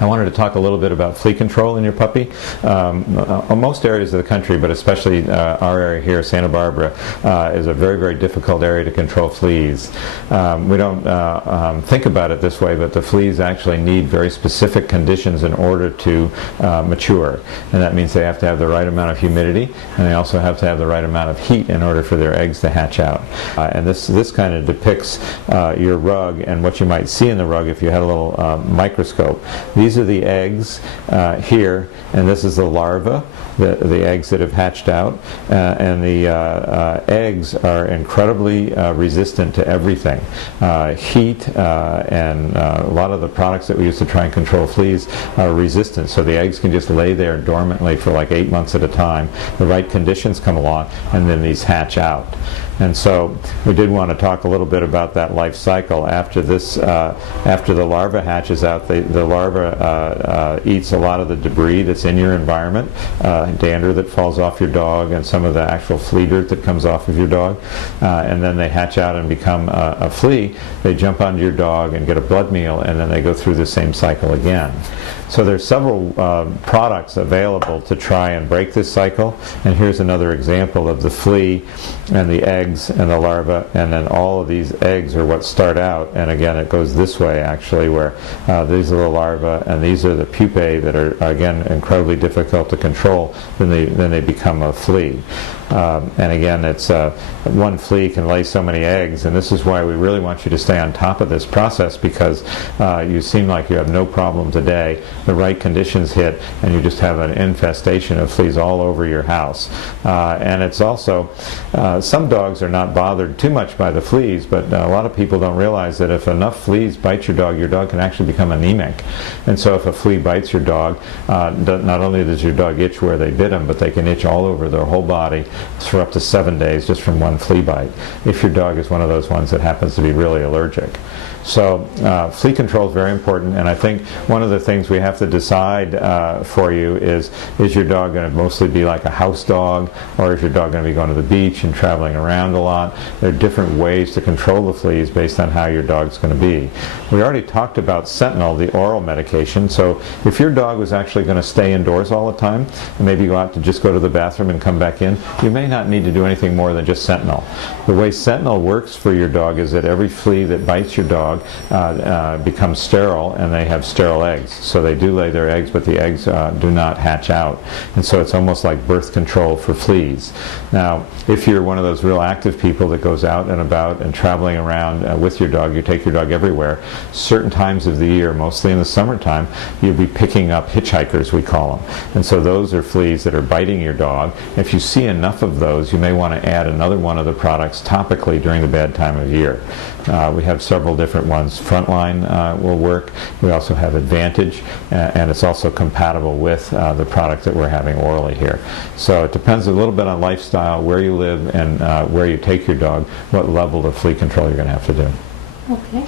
I wanted to talk a little bit about flea control in your puppy. Most areas of the country, but especially our area here, Santa Barbara, is a very, very difficult area to control fleas. We don't think about it this way, but the fleas actually need very specific conditions in order to mature. And that means they have to have the right amount of humidity, and they also have to have the right amount of heat in order for their eggs to hatch out. And this kind of depicts your rug and what you might see in the rug if you had a little microscope. These are the eggs here, and this is the larva, the eggs that have hatched out, and the eggs are incredibly resistant to everything. Heat and a lot of the products that we use to try and control fleas are resistant, so the eggs can just lay there dormantly for like 8 months at a time. The right conditions come along, and then these hatch out. And so we did want to talk a little bit about that life cycle. After this, after the larva hatches out, the larva eats a lot of the debris that's in your environment, dander that falls off your dog, and some of the actual flea dirt that comes off of your dog. And then they hatch out and become a flea. They jump onto your dog and get a blood meal, and then they go through the same cycle again. So there's several products available to try and break this cycle. And here's another example of the flea and the eggs and the larva, and then all of these eggs are what start out, and again it goes this way actually, where these are the larvae and these are the pupae that are again incredibly difficult to control. Then they become a flea. And again, it's one flea can lay so many eggs, and this is why we really want you to stay on top of this process, because you seem like you have no problem today. The right conditions hit, and you just have an infestation of fleas all over your house. And it's also, some dogs are not bothered too much by the fleas, but a lot of people don't realize that if enough fleas bite your dog can actually become anemic. And so if a flea bites your dog, not only does your dog itch where they bit him, but they can itch all over their whole body for up to 7 days just from one flea bite, if your dog is one of those ones that happens to be really allergic. So flea control is very important, and I think one of the things we have to decide for you is your dog going to mostly be like a house dog, or is your dog going to be going to the beach and traveling around a lot? There are different ways to control the fleas based on how your dog's going to be. We already talked about Sentinel, the oral medication, so if your dog was actually going to stay indoors all the time, and maybe go out to just go to the bathroom and come back in, you may not need to do anything more than just Sentinel. The way Sentinel works for your dog is that every flea that bites your dog becomes sterile, and they have sterile eggs. So they do lay their eggs, but the eggs do not hatch out. And so it's almost like birth control for fleas. Now, if you're one of those real active people that goes out and about and traveling around with your dog, you take your dog everywhere, certain times of the year, mostly in the summertime, you'll be picking up hitchhikers, we call them. And so those are fleas that are biting your dog. If you see enough of those, you may want to add another one of the products topically during the bad time of year. We have several different ones. Frontline will work. We also have Advantage, and it's also compatible with the product that we're having orally here. So it depends a little bit on lifestyle, where you live, and where you take your dog, what level of flea control you're going to have to do. Okay.